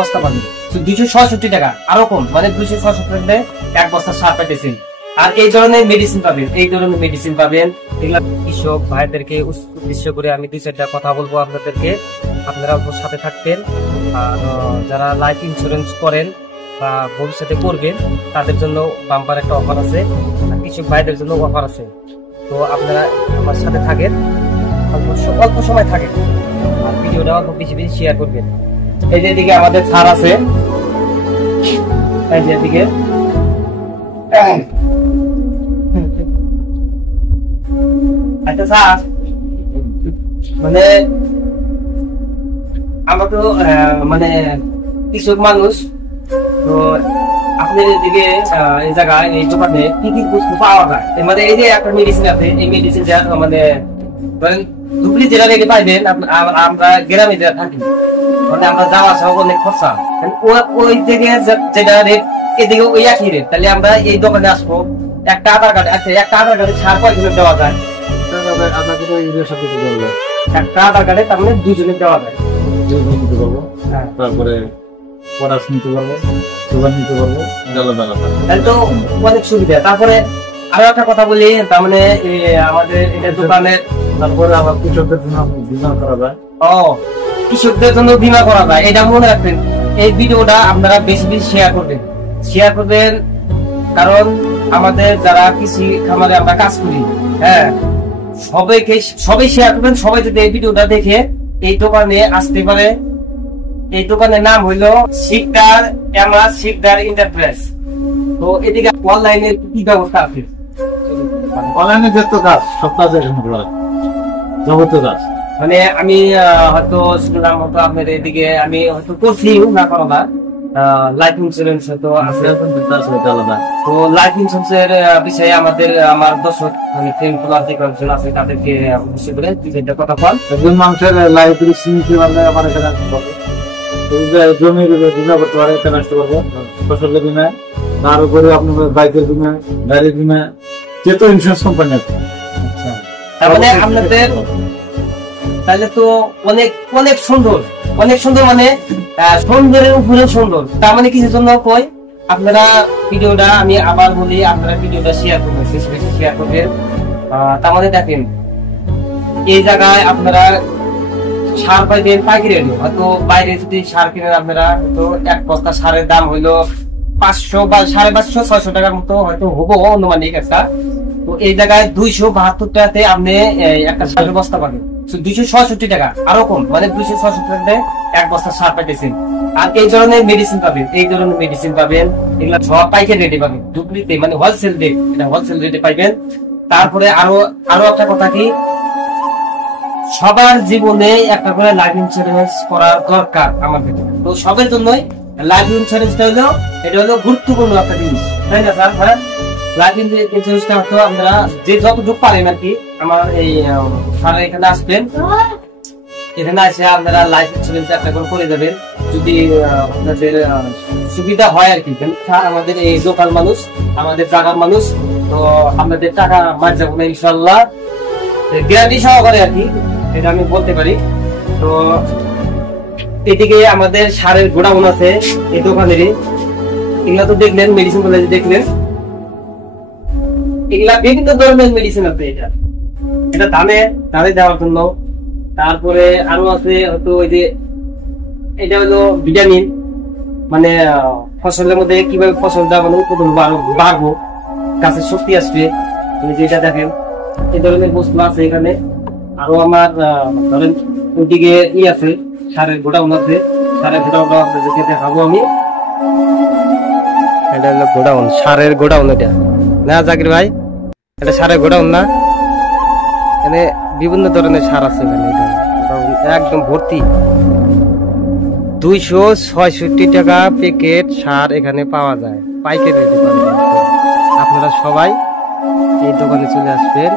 বস্তা পাবেন 266 টাকা, আরো কম, মানে 266 টাকা এক বস্তা সার পাইতেছেন। আর এই ধরনের মেডিসিন পাবেন, এগুলা কৃষক ভাইদেরকে উদ্দেশ্য করে আমি 2-4টা কথা বলবো আপনাদেরকে, আপনারা সাথে থাকবেন। আর যারা লাইফ ইন্স্যুরেন্স করেন বা ভবিষ্যতে করবেন তাদের জন্য বাম্পার একটা অফার আছে, কৃষক ভাইদের জন্য অফার আছে। তো আপনারা আমার সাথে থাকেন, অল্প সময় থাকেন, আর ভিডিওটা অল্প বেশি বেশি শেয়ার করবেন। এই যে এদিকে আমাদের ছাড় আছে, এই যে এদিকে আচ্ছা স্যার, মানে আমরা তো মানে কৃষক মানুষ, তো আপনার এদিকে এই জায়গায় এই দোকানে কি কি বস্তু পাওয়া যায়? মানে এই যে একটা মেডিসিন আছে, এই মেডিসিন মানে ধুবড়ি জেলা থেকে পাইবেন, আমরা গ্রামে যারা থাকি, মানে আমরা যাওয়া আসা অনেক খরচা, ওই থেকে যেটা রেট এদিকে ওই একই রেট, তাহলে আমরা এই দোকানে আসবো। একটা আধার কার্ড আছে, একটা আধার কার্ডে ছাড় কয় জনের দেওয়া যায়? একটা আধার কার্ডে তার মানে 2 জনের দেওয়া যায়। তারপরে পড়াশোনা নিতে পারবো, সুগার নিতে পারবো, তাহলে তো অনেক সুবিধা। তারপরে আরো একটা কথা বলি, তার মানে আমাদের এটা দোকানের, তারপরে আবার কৃষকদের জন্য বীমা করা যায়। কৃষকদের জন্য বীমা করা যায়, এটা মনে রাখবেন। এই ভিডিওটা আপনারা বেশি বেশি শেয়ার করবেন, কারণ আমাদের যারা কৃষি খামারে আমরা কাজ করি, হ্যাঁ, সবাই শেয়ার করবেন। সবাই যদি এই ভিডিওটা দেখে এই দোকানে আসতে পারে। এই দোকানের নাম হইলো শিকদার এন্টারপ্রাইজ। তো এদিকে অনলাইনে কি ব্যবস্থা আছে? অনলাইনে যত কাজ, সব কাজ যাবতীয় কাজ, মানে আমি হয়তো শুনলাম, হয়তো আপনার এদিকে আমি হয়তো করছি না করা না, লাইফ ইন্স্যুরেন্স তো আছে। তো লাইফ ইন্স্যুরেন্স এর বিষয়ে আমার দর্শক মানে ফ্রেন্ড ফলোয়ার যে কয়েকজন আছে তাদেরকে অবশ্যই করে 2-4টা কথা বল। একজন মানুষের লাইফ রিস্ক নিতে পারলে আমার এখানে আসতে পারবে, জমির বীমা করতে পারে, এখানে আসতে পারবো, ফসলের বীমা, তার উপরে আপনার বাইকের বীমা, গাড়ির বীমা, যেহেতু ইন্স্যুরেন্স কোম্পানি আছে। তার মানে আপনাদের তাহলে তো অনেক সুন্দর, মানে সুন্দরের উপরে সুন্দর। তার মানে কিছু জন্য কই, আপনারা ভিডিওটা, আমি আবার বলি, আপনারা ভিডিওটা শেয়ার করবেন, বেশি বেশি শেয়ার করবেন। তার মানে দেখেন, এই জায়গায় আপনারা সার পাইবেন পাইকারি রেটে। হয়তো বাইরে যদি সার কিনেন আপনারা, হয়তো এক বস্তা সারের দাম হইলো 500 বা 550-600 টাকার মতো হয়তো হবো অনুমানিক একটা। তো এই জায়গায় 272 টাকাতে আপনি একটা সারের বস্তা পাবেন 266 টাকা, আরো কম, মানে 266 টাকাতে এক বস্তা সার পাইতেছেন। আর এই ধরনের মেডিসিন পাবেন, এগুলা সব পাইকারি রেটে পাবেন, ডুপ্লিকেট মানে হোলসেল রেট, এটা হোলসেল রেটে পাইবেন। তারপরে আরো একটা কথা কি, সবার জীবনে একটা করে লাইফ ইন্স্যুরেন্স করা দরকার আমাদের। তো সবার জন্যই লাইফ ইন্স্যুরেন্সটা এটা হলো গুরুত্বপূর্ণ একটা জিনিস, তাই না স্যার? হ্যাঁ, লাইফ ইন্স্যুরেন্সটা হয়তো আপনারা যে যতটুকু পারেন আর কি, আমার এই স্যারের এখানে আসবেন, এখানে এসে আপনারা লাইফ ইন্স্যুরেন্স একটা করে যাবেন, যদি আপনাদের সুবিধা হয় আর কি। স্যার আমাদের এই লোকাল মানুষ, আমাদের জায়গার মানুষ, তো আপনাদের টাকা মার যাবো না ইনশাল্লাহ, গ্যারান্টি সহকারে আর কি, এটা আমি বলতে পারি। তো এদিকে আমাদের সারের গোডাউন আছে এই দোকানেরই, এগুলা তো দেখলেন, মেডিসিন গুলো দেখলেন, এগুলা বিভিন্ন ধরনের মেডিসিন আছে। এটা ধানে দেওয়ার জন্য। তারপরে আরো আছে হয়তো ওই যে এটা হলো ভিটামিন, মানে ফসলের মধ্যে কিভাবে ফসলটা মানে উৎপাদন বাড়বো, গাছের শক্তি আসবে, যেটা দেখেন এই ধরনের বস্তু আছে এখানে। আরো আমার ধরেন ওইদিকে আছে, সারের গোডাউন আছে, সারের গোডাউন আপনাদেরকে দেখাবো আমি। এটা হলো গোডাউন, সারের গোডাউন। এটা না জাকির ভাই, এটা সারের গোডাউন না? এখানে বিভিন্ন ধরনের সার আছে এখানে, একদম ভর্তি। 266 টাকা প্যাকেট সার এখানে পাওয়া যায়, পাইকারি রেটে পাবেন। আপনারা সবাই এই দোকানে চলে আসবেন।